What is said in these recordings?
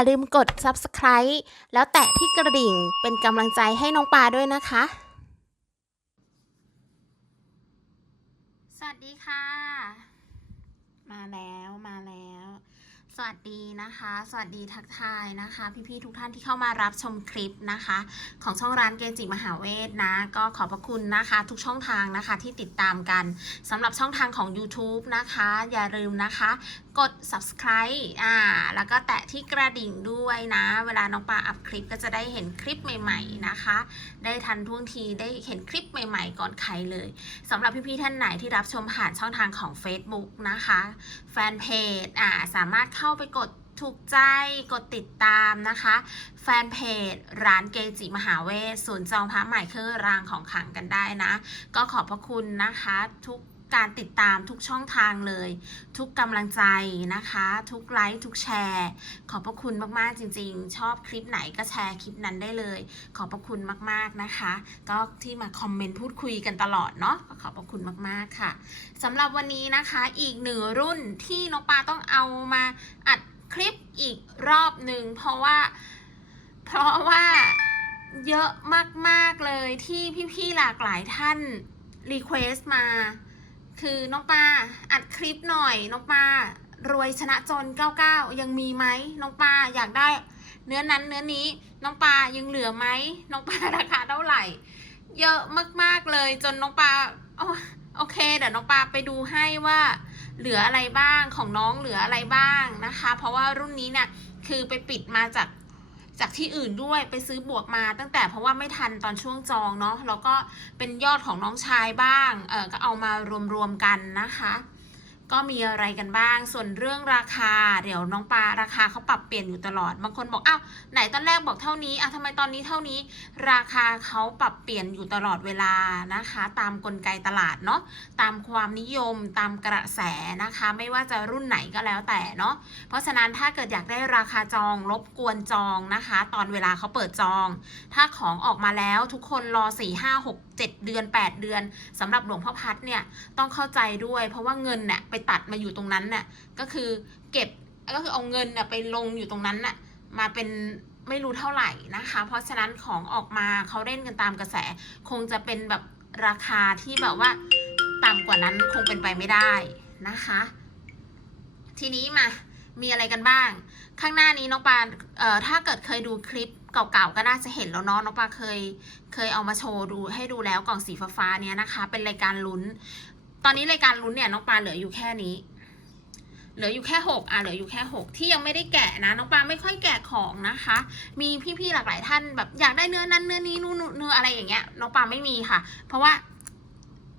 อย่าลืมกด subscribe แล้วแตะที่กระดิ่งเป็นกำลังใจให้น้องปลาด้วยนะคะ สวัสดีค่ะ มาแล้วมาแล้ว สวัสดีนะคะ สวัสดีทักทายนะคะ พี่ๆทุกท่านที่เข้ามารับชมคลิปนะคะ ของช่องร้านเกจิมหาเวทนะ ก็ขอบพระคุณนะคะ ทุกช่องทางนะคะที่ติดตามกันสำหรับช่องทางของ YouTube นะคะ อย่าลืมนะคะกด subscribe อ่า แล้วก็แตะที่กระดิ่งด้วยนะ เวลาน้องปลาอัพคลิปก็จะได้เห็นคลิปใหม่ ๆนะคะ ได้ทันท่วงทีได้เห็นคลิปใหม่ๆ ก่อนใครเลยสำหรับพี่ๆท่านไหนที่รับชมผ่านช่องทางของ Facebook นะคะ แฟนเพจ อ่า สามารถเข้าไปกดถูกใจกดติดตามนะคะ แฟนเพจ ร้านเกจิมหาเวทศูนย์จองพระใหม่เครื่องรางของขลังกันได้นะ ก็ขอบพระคุณนะคะทุก การติดตามทุกช่องทางเลย ทุกกำลังใจนะคะ ทุกไลค์ทุกแชร์ ขอบพระคุณมากๆจริง ๆ ชอบคลิปไหนก็แชร์คลิปนั้นได้เลย ขอบพระคุณมากๆนะคะ ก็ที่มาคอมเมนต์พูดคุยกันตลอดเนาะก็ขอบพระคุณมากๆค่ะสำหรับวันนี้นะคะอีกหนึ่งรุ่นที่น้องปาต้องเอามาอัดคลิปอีกรอบหนึ่งเพราะว่าเพราะว่าเยอะมาก ๆ เลยที่พี่ ๆ หลากหลายท่าน รีเควสต์มา คือน้องปาอัดคลิปหน่อยน้องปารวยชนะจน 99 ยังมีไหมน้องปาอยากได้ เนื้อนั้นเนื้อนี้น้องปายังเหลือไหมน้องปาราคาเท่าไหร่ เยอะมากๆเลยจนน้องปาโอเคเดี๋ยวน้องปาไปดูให้ว่าเหลืออะไรบ้างของน้องเหลืออะไรบ้างนะคะ เพราะว่ารุ่นนี้เนี่ยคือไปปิดมาจาก จากที่อื่นด้วยไปซื้อบวกมาตั้งแต่เพราะว่าไม่ทันตอนช่วงจองเนาะแล้วก็เป็นยอดของน้องชายบ้างเออก็เอามารวมๆกันนะคะ ก็มีอะไรกันบ้าง ส่วนเรื่องราคา เดี๋ยวน้องปลาราคาเขาปรับเปลี่ยนอยู่ตลอด บางคนบอกอ้าวไหนตอนแรกบอกเท่านี้อะทำไมตอนนี้เท่านี้ ราคาเขาปรับเปลี่ยนอยู่ตลอดเวลานะคะ ตามกลไกตลาดเนาะ ตามความนิยม ตามกระแสนะคะ ไม่ว่าจะรุ่นไหนก็แล้วแต่เนาะ เพราะฉะนั้นถ้าเกิดอยากได้ราคาจองรบกวนจองนะคะ ตอนเวลาเขาเปิดจอง ถ้าของออกมาแล้วทุกคนรอ4 5 6 7 เดือน 8 เดือนสำหรับหลวงพ่อพัดเนี่ยต้องเข้าใจด้วย เพราะว่าเงินเนี่ยไปตัดมาอยู่ตรงนั้นน่ะก็คือเก็บก็คือเอาเงินน่ะไปลงอยู่ตรงนั้นน่ะมาเป็นไม่รู้เท่าไหร่นะคะ เพราะฉะนั้นของออกมาเขาเล่นกันตามกระแส คงจะเป็นแบบราคาที่แบบว่าต่ำกว่านั้นคงเป็นไปไม่ได้นะคะ ทีนี้มามีอะไรกันบ้าง ข้างหน้านี้น้องปาเอ่อถ้าเกิดเคยดูคลิป เก่าๆก็น่าจะเห็นแล้วเนาะน้องปาเคยเคยเอามาโชว์ดูให้ดูแล้วกล่องสีฟ้าๆเนี้ยนะคะ เป็นรายการลุ้น ตอนนี้รายการลุ้นเนี่ยน้องปาเหลืออยู่แค่นี้ เหลืออยู่แค่หกอะเหลืออยู่แค่หกที่ยังไม่ได้แกะนะน้องปาไม่ค่อยแกะของนะคะ มีพี่ๆหลากหลายท่านแบบอยากได้เนื้อนั้นเนื้อนี้นู่นเนื้ออะไรอย่างเงี้ยน้องปาไม่มีค่ะ เพราะว่า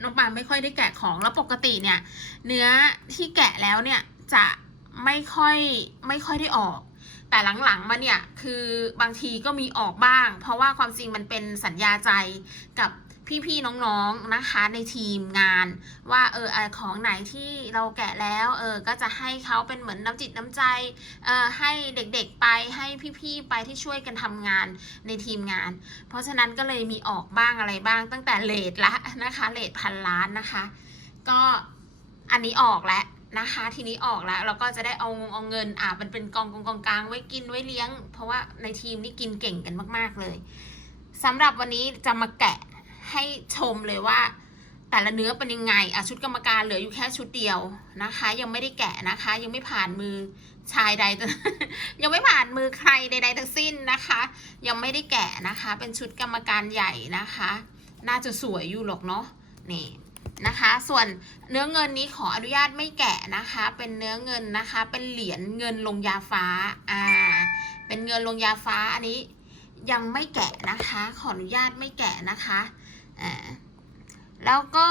น้องปาไม่ค่อยได้แกะของแล้วปกติเนี่ย เนื้อที่แกะแล้วเนี่ยจะไม่ค่อยไม่ค่อยได้ออก แต่หลังๆมาเนี่ยคือบางทีก็มีออกบ้าง เพราะว่าความจริงมันเป็นสัญญาใจกับพี่ๆน้องๆนะคะในทีมงาน ว่าเออเออของไหนที่เราแกะแล้วเออก็จะให้เขาเป็นเหมือนน้ำจิตน้ำใจเออให้เด็กๆไปให้พี่ๆไปที่ช่วยกันทำงานในทีมงาน เพราะฉะนั้นก็เลยมีออกบ้างอะไรบ้างตั้งแต่เลทละนะคะเลทพันล้านนะคะ ก็อันนี้ออกแล้ว นะคะ ทีนี้ออกแล้วเราก็จะได้เอางเอาเงินอ่ามันเป็นกองกองกองกลางไว้กินไว้เลี้ยง เพราะว่าในทีมนี่กินเก่งกันมาก ๆเลยสำหรับวันนี้จะมาแกะให้ชมเลยว่า แต่ละเนื้อเป็นยังไงอะชุดกรรมการเหลืออยู่แค่ชุดเดียวนะคะ ยังไม่ได้แกะนะคะ ยังไม่ผ่านมือชายใด ยังไม่ผ่านมือใครใด ๆ ทั้งสิ้นนะคะ ยังไม่ได้แกะนะคะ เป็นชุดกรรมการใหญ่นะคะ น่าจะสวยอยู่หรอกเนาะนี่ นะคะ ส่วนเนื้อเงินนี้ขออนุญาตไม่แกะนะคะ เป็นเนื้อเงินนะคะ เป็นเหรียญเงินลงยาฟ้า อ่า เป็นเงินลงยาฟ้าอันนี้ยังไม่แกะนะคะ ขออนุญาตไม่แกะนะคะ อ่า แล้วก็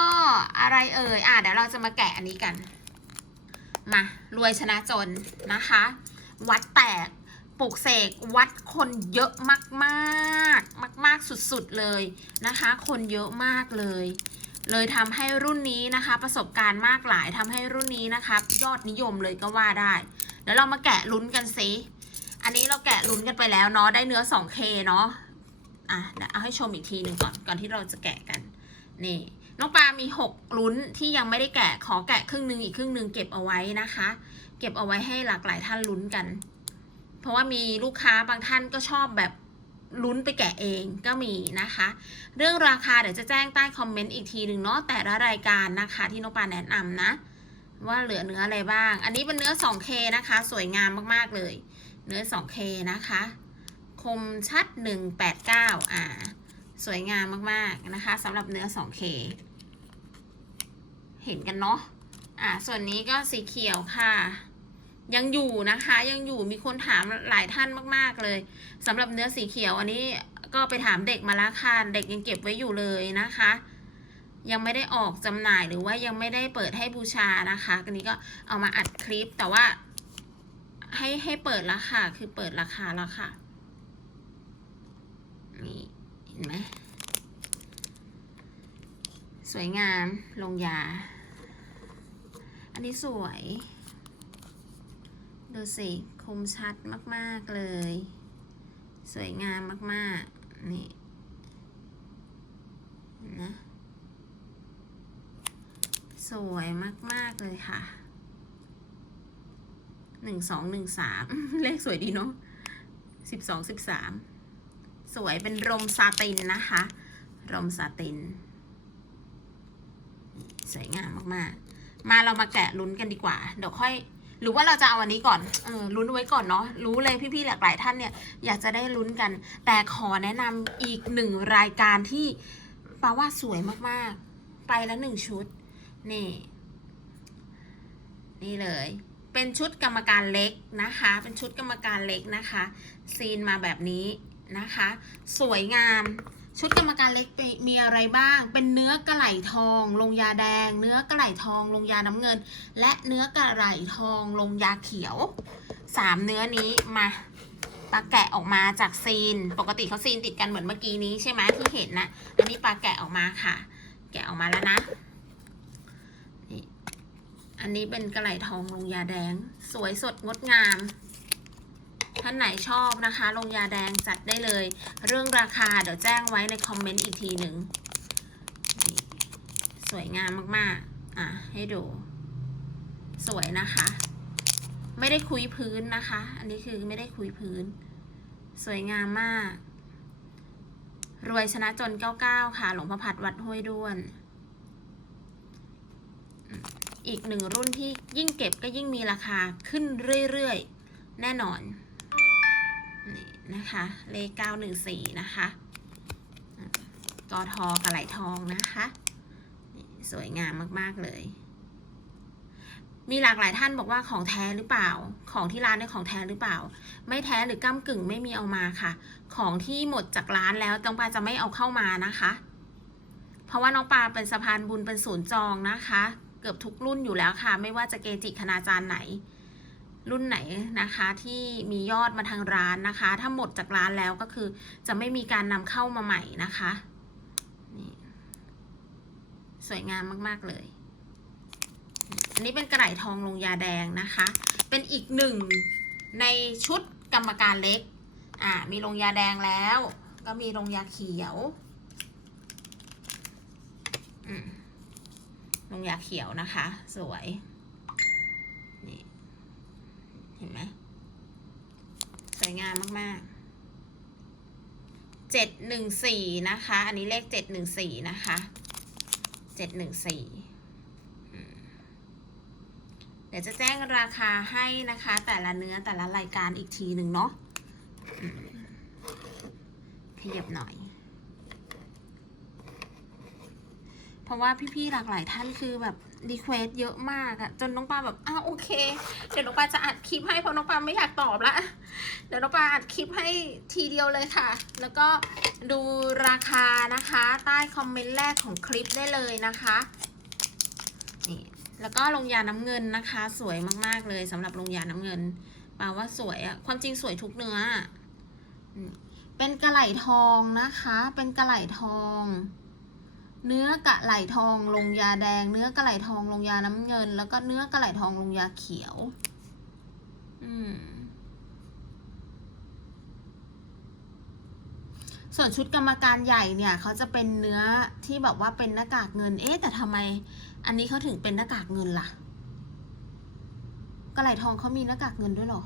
อะไรเอ่ย อ่าเดี๋ยวเราจะมาแกะอันนี้กัน มารวยชนะจนนะคะ วัดแตกปลุกเสกวัดคนเยอะมาก ๆ มาก ๆ สุด ๆ เลยนะคะ คนเยอะมากเลย เลยทำให้รุ่นนี้นะคะ ประสบการณ์มากหลายทำให้รุ่นนี้นะคะยอดนิยมเลยก็ว่าได้เดี๋ยวเรามาแกะลุ้นกันซิอันนี้เราแกะลุ้นกันไปแล้วเนาะได้เนื้อ 2K เนาะอะเดี๋ยวเอาให้ชมอีกทีหนึ่งก่อนก่อนที่เราจะแกะกันนี่น้องปลามีหกลุ้นที่ยังไม่ได้แกะขอแกะครึ่งหนึ่งอีกครึ่งหนึ่งเก็บเอาไว้นะคะ เก็บเอาไว้ให้หลากหลายท่านลุ้นกัน เพราะว่ามีลูกค้าบางท่านก็ชอบแบบ ลุ้นไปแกะเองก็มีนะคะ เรื่องราคาเดี๋ยวจะแจ้งใต้คอมเมนต์อีกทีหนึ่งเนาะแต่ละรายการนะคะที่นกปาแนะนำนะ ว่าเหลือเนื้ออะไรบ้าง อันนี้เป็นเนื้อ 2K นะคะ สวยงามมากๆเลย เนื้อ 2K นะคะ คมชัด 189 อ่า สวยงามมากๆนะคะสำหรับเนื้อ 2K เห็นกันเนาะอ่าส่วนนี้ก็สีเขียวค่ะ ยังอยู่นะคะยังอยู่มีคนถามหลายท่านมาก ๆเลยสำหรับเนื้อสีเขียวอันนี้ก็ไปถามเด็กมาล้วค่ะเด็กยังเก็บไว้อยู่เลยนะคะ ยังไม่ได้ออกจำหน่ายหรือว่ายังไม่ได้เปิดให้บูชานะคะอันนี้ก็เอามาอัดคลิปแต่ว่า ให้ให้เปิดแล้วค่ะคือเปิดราคาแล้วค่ะนี่เห็นไหมสวยงามลงยา อันนี้สวย ดูสิ คมชัดมากๆเลย สวยงามมากๆ นี่นะ สวยมากๆเลยค่ะหนึ่งสองหนึ่งสามเลขสวยดีเนาะสิบสองสิบสามสวยเป็นรมซาตินนะคะ รมซาติน สวยงามมากๆ มาเรามาแกะลุ้นกันดีกว่า เดี๋ยวค่อย หรือว่าเราจะเอาอันนี้ก่อนเออลุ้นไว้ก่อนเนาะรู้เลยพี่ๆหลากหลายท่านเนี่ยอยากจะได้ลุ้นกัน แต่ขอแนะนำอีกหนึ่งรายการที่ปาว่าสวยมากๆ ไปแล้วหนึ่งชุด นี่ นี่เลย เป็นชุดกรรมการเล็กนะคะ เป็นชุดกรรมการเล็กนะคะ ซีนมาแบบนี้นะคะ สวยงาม ชุดกรรมการเล็กมีอะไรบ้าง เป็นเนื้อกระไหล่ทอง ลงยาแดง เนื้อกระไหล่ทอง ลงยาน้ำเงิน และเนื้อกระไหล่ทอง ลงยาเขียวสามเนื้อนี้มาปลาแกะออกมาจากซีน ปกติเขาซีนติดกันเหมือนเมื่อกี้นี้ใช่ไหมที่เห็นนะ อันนี้ปลาแกะออกมาค่ะ แกะออกมาแล้วนะนี่อันนี้เป็นกระไหล่ทองลงยาแดง สวยสดงดงาม ท่านไหนชอบนะคะลงยาแดงจัดได้เลย เรื่องราคาเดี๋ยวแจ้งไว้ในคอมเมนต์อีกทีหนึ่งสวยงามมากๆ อะ ให้ดู สวยนะคะ ไม่ได้คุยพื้นนะคะ อันนี้คือไม่ได้คุยพื้น สวยงามมาก รวยชนะจน 99 ค่ะ หลวงพ่อพัดวัดห้วยด้วน อีกหนึ่งรุ่นที่ยิ่งเก็บก็ยิ่งมีราคาขึ้นเรื่อย ๆ แน่นอน นะคะ เลข914นะคะกอทอกระไหลทองนะคะสวยงามมากๆเลย มีหลากหลายท่านบอกว่าของแท้หรือเปล่า ของที่ร้านเนี่ยของแท้หรือเปล่า ไม่แท้หรือก้ากึ่งไม่มีเอามาค่ะ ของที่หมดจากร้านแล้วน้องปลาจะไม่เอาเข้ามานะคะ เพราะว่าน้องปลาเป็นสะพานบุญเป็นศูนย์จองนะคะ เกือบทุกรุ่นอยู่แล้วค่ะ ไม่ว่าจะเกจิคณาจารย์ไหน รุ่นไหนนะคะที่มียอดมาทางร้านนะคะ ถ้าหมดจากร้านแล้วก็คือ จะไม่มีการนำเข้ามาใหม่นะคะนี่สวยงามมาก ๆ เลย อันนี้เป็นกระไหล่ทองลงยาแดงนะคะ เป็นอีกหนึ่งในชุดกรรมการเล็ก อ่า มีลงยาแดงแล้ว ก็มีลงยาเขียวลงยาเขียวนะคะ สวย เห็นไหมสวยงามมากๆเจ็ดหนึ่งสี่นะคะ อันนี้เลขเจ็ดหนึ่งสี่นะคะเจ็ดหนึ่งสี่เดี๋ยวจะแจ้งราคาให้นะคะ แต่ละเนื้อแต่ละรายการอีกทีหนึ่งเนาะขยับหน่อย เพราะว่าพี่ๆหลากหลายท่านคือแบบ รีเควสเยอะมากอะจนน้องปลาแบบอ้าวโอเค เดี๋ยวน้องปลาจะอัดคลิปให้เพราะน้องปลาไม่อยากตอบละเดี๋ยวน้องปลาอัดคลิปให้ทีเดียวเลยค่ะ แล้วก็ดูราคานะคะ ใต้คอมเมนต์แรกของคลิปได้เลยนะคะนี่แล้วก็ลงยาน้ำเงินนะคะ สวยมากๆเลยสำหรับลงยาน้ำเงินปลาว่าสวยอะความจริงสวยทุกเนื้อเป็นกระไหล่ทองนะคะ เป็นกระไหล่ทอง เนื้อกระไหลทองลงยาแดง เนื้อกระไหลทองลงยาน้ำเงิน แล้วก็เนื้อกระไหลทองลงยาเขียว อืม ส่วนชุดกรรมการใหญ่เนี่ยเขาจะเป็นเนื้อที่แบบว่าเป็นหน้ากากเงิน เอ๊ะแต่ทำไม อันนี้เขาถึงเป็นหน้ากากเงินล่ะกระไหลทองเขามีหน้ากากเงินด้วยหรอ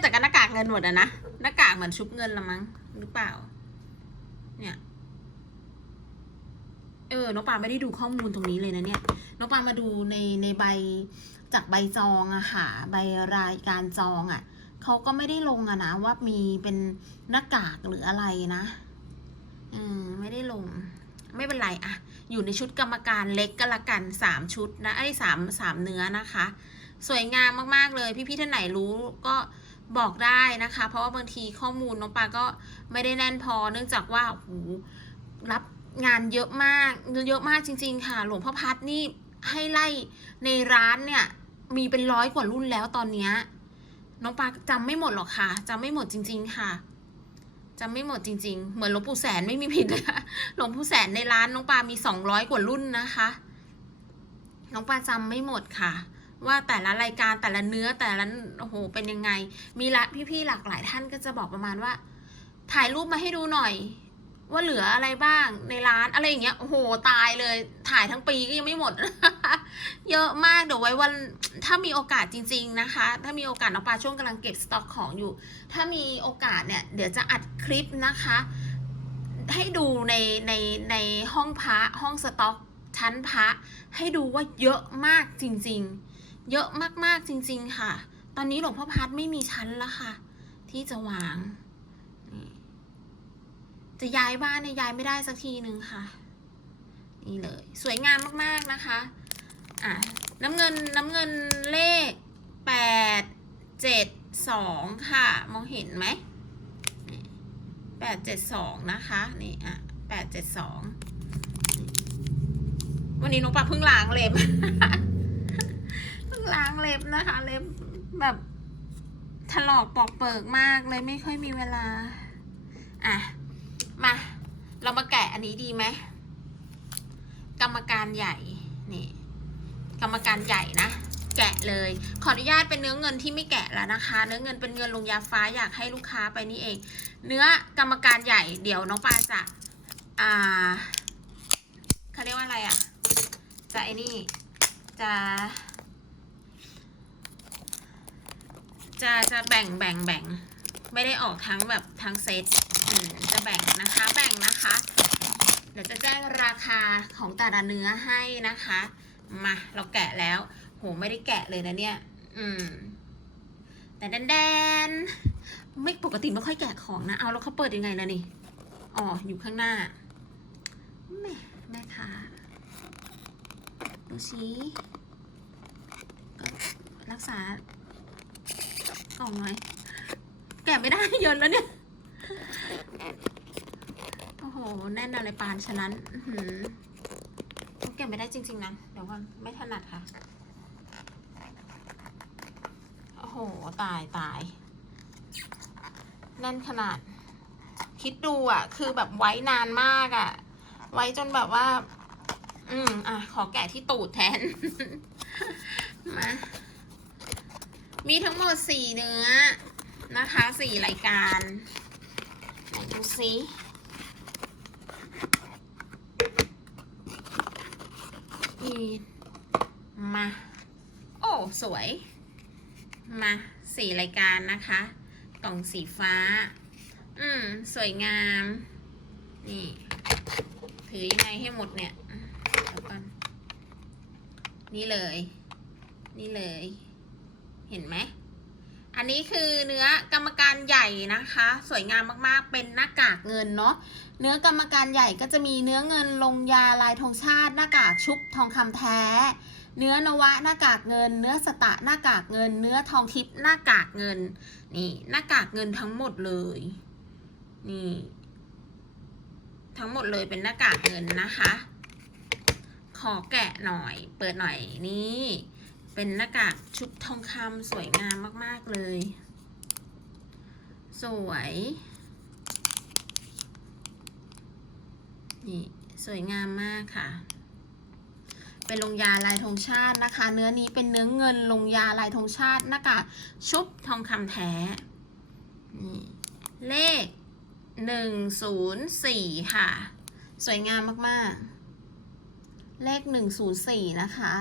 แต่ก็หน้ากากเงินหมดอะนะหน้ากากเหมือนชุบเงินละมั้งหรือเปล่า เนี่ย ออน้องปาไม่ได้ดูข้อมูลตรงนี้เลยนะเนี่ยน้องปามาดูในในใบจากใบจองอะค่ะ ใบรายการจองอะเขาก็ไม่ได้ลงอะนะว่ามีเป็นหน้ากากหรืออะไรนะอืมไม่ได้ลง ไม่เป็นไรอะอยู่ในชุดกรรมการเล็กก็ละกันสามชุดนะไอ้สามสามเนื้อนะคะ สวยงามมากๆเลยพี่ๆท่านไหนรู้ก็บอกได้นะคะ เพราะว่าบางทีข้อมูลน้องปาก็ไม่ได้แน่นพอเนื่องจากว่าโอ้โหรับ งานเยอะมากเยอะมากจริง ๆ ค่ะ หลวงพ่อพัดนี่ให้ไล่ในร้านเนี่ย มีเป็นร้อยกว่ารุ่นแล้วตอนเนี้ยน้องปาจำไม่หมดหรอกค่ะจำไม่หมดจริง ๆ ค่ะจำไม่หมดจริง ๆ เหมือนหลวงปู่แสนไม่มีผิดนะคะหลวงปู่แสนในร้านน้องปามีสองร้อยกว่ารุ่นนะคะ น้องปาจำไม่หมดค่ะ ว่าแต่ละรายการแต่ละเนื้อแต่ละโอ้โหเป็นยังไง มีละพี่ๆหลากหลายท่านก็จะบอกประมาณว่า ถ่ายรูปมาให้ดูหน่อย ว่าเหลืออะไรบ้างในร้านอะไรอย่างเงี้ยโอ้โหตายเลยถ่ายทั้งปีก็ยังไม่หมด เยอะมากเดี๋ยวไว้วันถ้ามีโอกาสจริง ๆนะคะ ถ้ามีโอกาสน้องปาช่วงกำลังเก็บสต็อกของอยู่ ถ้ามีโอกาสเนี่ย เดี๋ยวจะอัดคลิปนะคะ ให้ดูในในในห้องพระห้องสต็อกชั้นพระให้ดูว่าเยอะมากจริง ๆ เยอะมากๆจริง ๆ ค่ะ ตอนนี้หลวงพ่อพัดไม่มีชั้นแล้วค่ะ ที่จะวางนี่ จะย้ายบ้านเนี่ยย้ายไม่ได้สักทีนึงค่ะ นี่เลย สวยงามมากๆนะคะ อะน้ำเงินน้ำเงินเลขแปดเจ็ดสองค่ะ มองเห็นไหมแปดเจ็ดสองนะคะนี่อะแปดเจ็ดสองวันนี้น้องปลาเพิ่งล้างเล็บเพิ่งล้างเล็บนะคะ เล็บแบบถลอกปอกเปิกมากเลยไม่ค่อยมีเวลา อะ มา เรามาแกะอันนี้ดีไหมกรรมการใหญ่นี่กรรมการใหญ่นะแกะเลย ขออนุญาตเป็นเนื้อเงินที่ไม่แกะแล้วนะคะ เนื้อเงินเป็นเงินลงยาฟ้าอยากให้ลูกค้าไปนี่เอง เนื้อกรรมการใหญ่เดี๋ยวน้องปาจะอ่าเขาเรียกว่าอะไรอะ จะไอ้นี่จะจะจะแบ่งแบ่งแบ่ง ไม่ได้ออกทั้งแบบทั้งเซตอืม แบ่งนะคะ แบ่งนะคะ เดี๋ยวจะแจ้งราคาของแต่ละเนื้อให้นะคะ มาเราแกะแล้ว โหไม่ได้แกะเลยนะเนี่ย อืม แต่แดนแดนๆไม่ปกติไม่ค่อยแกะของนะ เอาแล้วเขาเปิดยังไงล่ะนี่ อ๋อ อยู่ข้างหน้า แม่แม่ค้าดูสิก็รักษากล่องหน่อย แกะไม่ได้เยินแล้วเนี่ย โอ้โห แน่นอะไรปานฉะนั้นอื้อหือแกะไม่ได้จริง ๆนะ เดี๋ยวก่อนไม่ถนัดค่ะ โอ้โห ตายตายแน่นขนาด คิดดูอะ คือแบบไว้นานมากอะ ไว้จนแบบว่า อืม อะ ขอแกะที่ตูดแทน มา มีทั้งหมดสี่เนื้อนะคะสี่รายการ ดูซิอีมา โอ้ สวย มาสี่รายการนะคะ กล่องสีฟ้า อืม สวยงาม นี่ ถือยังไงให้หมดเนี่ยเดี๋ยวก่อนนี่เลย นี่เลย เห็นไหม อันนี้คือเนื้อกรรมการใหญ่นะคะ สวยงามมากๆ เป็นหน้ากากเงินเนาะ เนื้อกรรมการใหญ่ก็จะมีเนื้อเงินลงยาลายธงชาติ หน้ากากชุบทองคำแท้ เนื้อนวะหน้ากากเงิน เนื้อสตะหน้ากากเงิน เนื้อทองทิพย์หน้ากากเงิน นี่หน้ากากเงินทั้งหมดเลย นี่ ทั้งหมดเลยเป็นหน้ากากเงินนะคะ ขอแกะหน่อย เปิดหน่อยนี่ เป็นหน้ากากชุบทองคำสวยงามมาก ๆ เลย สวย นี่ สวยงามมากค่ะ เป็นลงยาลายธงชาตินะคะ เนื้อนี้เป็นเนื้อเงินลงยาลายธงชาติหน้ากากชุบทองคำแท้ นี่ เลขหนึ่งศูนย์สี่ค่ะ สวยงามมาก ๆ เลขหนึ่งศูนย์สี่นะคะ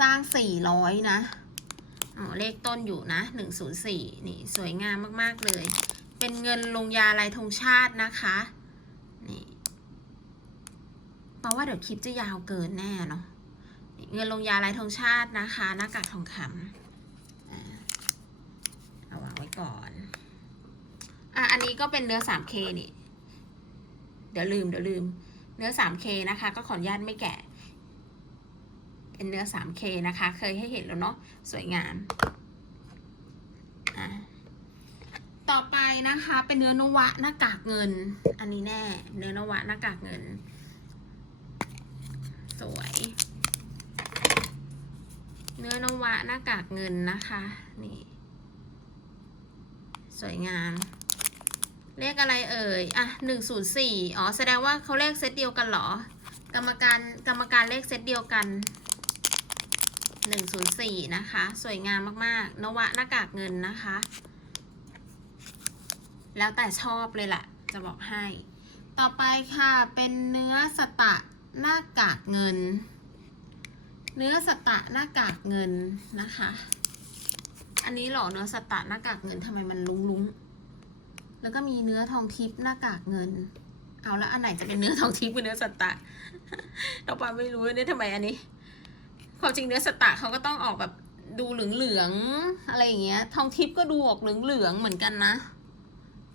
สร้างสี่ร้อยนะอ๋อเลขต้นอยู่นะหนึ่งศูนย์สี่นี่สวยงามมากๆเลย เป็นเงินลงยาลายธงชาตินะคะนี่เพราะว่าเดี๋ยวคลิปจะยาวเกินแน่เนาะนี่เงินลงยาลายธงชาตินะคะหน้ากากทองคำเอาวางไว้ก่อนอะอันนี้ก็เป็นเนื้อ 3K นี่ เดี๋ยวลืมเดี๋ยวลืม เนื้อ 3K นะคะ ก็ขออนุญาตไม่แกะ เป็นเนื้อ 3K นะคะ เคยให้เห็นแล้วเนาะสวยงามต่อไปนะคะเป็นเนื้อนวะหน้ากากเงิน อันนี้แน่ เนื้อนวะหน้ากากเงิน สวย เนื้อนวะหน้ากากเงินนะคะนี่สวยงามเลขอะไรเอ่ย อะหนึ่งศูนย์สี่อ๋อ แสดงว่าเขาเลขเซตเดียวกันเหรอ กรรมการ กรรมการเลขเซตเดียวกัน หนึ่งศูนย์สี่นะคะ สวยงามมากๆ นวะหน้ากากเงินนะคะ แล้วแต่ชอบเลยแหละจะบอกให้ ต่อไปค่ะเป็นเนื้อสตะหน้ากากเงิน เนื้อสตะหน้ากากเงินนะคะ อันนี้หรอเนื้อสตะหน้ากากเงินทำไมมันลุ้งๆ แล้วก็มีเนื้อทองทิพย์หน้ากากเงิน เอาแล้วอันไหนจะเป็นเนื้อทองทิพย์กับเนื้อสตะเราปาไม่รู้เนี่ยทำไมอันนี้ ความจริงเนื้อสตะเขาก็ต้องออกแบบดูเหลืองๆอะไรอย่างเงี้ย ทองทิพย์ก็ดูออกเหลืองๆเหมือนกันนะ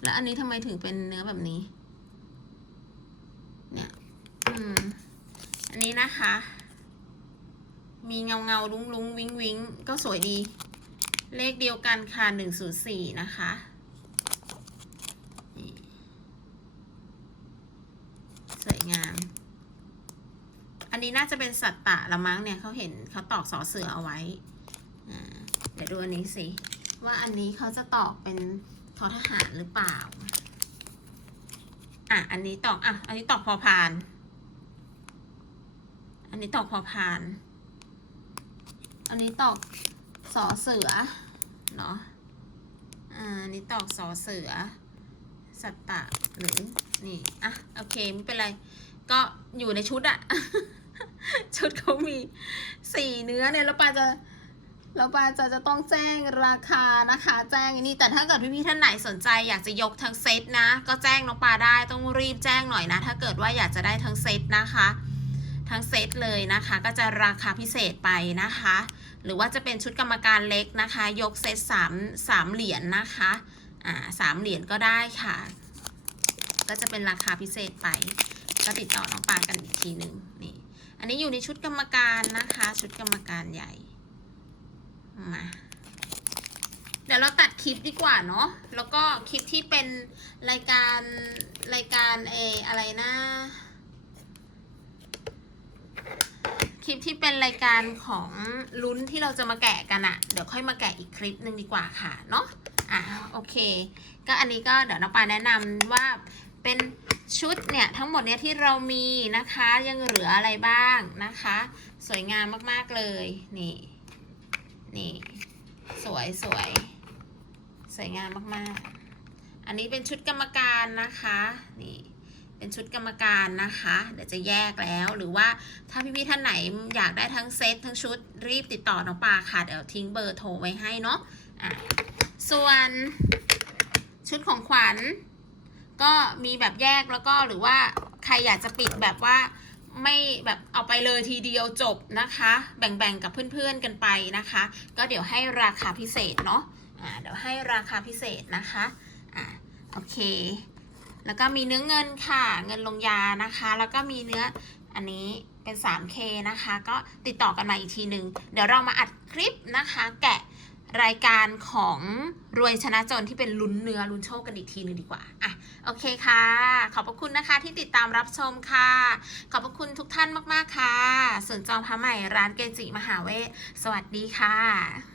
แล้วอันนี้ทำไมถึงเป็นเนื้อแบบนี้ เนี่ย อืม อันนี้นะคะ มีเงาเงาลุงลุงวิงวิงก็สวยดี เลขเดียวกันค่ะหนึ่งศูนย์สี่นะคะนี่สวยงาม อั นี้น่าจะเป็นสัตตะละมั้งเนี่ยเขาเห็นเขาตอกสอเสือเอาไว้เดี๋ยวดูอันนี้สิ ว่าอันนี้เขาจะตอกเป็นทอทหารหรือเปล่า อะ อันนี้ตอก อะ อันนี้ตอกพอพาน อันนี้ตอกพอพาน อันนี้ตอกสอเสือ เนาะอ่าอันนี้ตอกสอเสือ สัตตะหรือ นี่ อะ โอเค ไม่เป็นไร ก็อยู่ในชุดอะ ชุดเขามีสี่เนื้อเนี่ยแล้วปาจะแล้วปาจะจะต้องแจ้งราคานะคะ แจ้งนนี้แต่ถ้าเกิดพี่ๆท่านไหนสนใจ อยากจะยกทั้งเซตนะ ก็แจ้งน้องปาได้ต้องรีบแจ้งหน่อยนะ ถ้าเกิดว่าอยากจะได้ทั้งเซตนะคะ ทั้งเซตเลยนะคะ ก็จะราคาพิเศษไปนะคะ หรือว่าจะเป็นชุดกรรมการเล็กนะคะ ยกเซตสามสามเหรียญนะคะอ่าสามเหรียญก็ได้ค่ะ ก็จะเป็นราคาพิเศษไปก็ติดต่อน้องปากันอีกทีหนึ่งนี่ อันนี้อยู่ในชุดกรรมการนะคะ ชุดกรรมการใหญ่ มา เดี๋ยวเราตัดคลิปดีกว่าเนาะ แล้วก็คลิปที่เป็นรายการรายการเอออะไรนะ คลิปที่เป็นรายการของลุ้นที่เราจะมาแกะกันอะเดี๋ยวค่อยมาแกะอีกคลิปหนึ่งดีกว่าค่ะเนาะ อะโอเค ก็อันนี้ก็เดี๋ยวน้องปาแนะนำว่า เป็นชุดเนี่ยทั้งหมดเนี่ยที่เรามีนะคะยังเหลืออะไรบ้างนะคะ สวยงามมากๆเลยนี่นี่สวยสวยสวยงามมากๆ อันนี้เป็นชุดกรรมการนะคะนี่เป็นชุดกรรมการนะคะ เดี๋ยวจะแยกแล้วหรือว่าถ้าพี่ๆท่านไหนอยากได้ทั้งเซตทั้งชุดรีบติดต่อน้องปาค่ะเดี๋ยวทิ้งเบอร์โทรไว้ให้เนาะอะส่วนชุดของขวัญ ก็มีแบบแยกแล้วก็หรือว่าใครอยากจะปิดแบบว่าไม่แบบเอาไปเลยทีเดียวจบนะคะ แบ่งๆกับเพื่อนๆกันไปนะคะ ก็เดี๋ยวให้ราคาพิเศษเนาะอ่าเดี๋ยวให้ราคาพิเศษนะคะอ่าโอเค แล้วก็มีเนื้อเงินค่ะเงินลงยานะคะ แล้วก็มีเนื้ออันนี้เป็น 3K นะคะ ก็ติดต่อกันมาอีกทีหนึ่งเดี๋ยวเรามาอัดคลิปนะคะ แกะ รายการของรวยชนะจนที่เป็นลุ้นเนื้อลุ้นโชคกันอีกทีนึงดีกว่าอะโอเคค่ะ ขอบพระคุณนะคะที่ติดตามรับชมค่ะ ขอบพระคุณทุกท่านมาก ๆ ค่ะส่วนจองพระใหม่ร้านเกจิมหาเวสสวัสดีค่ะ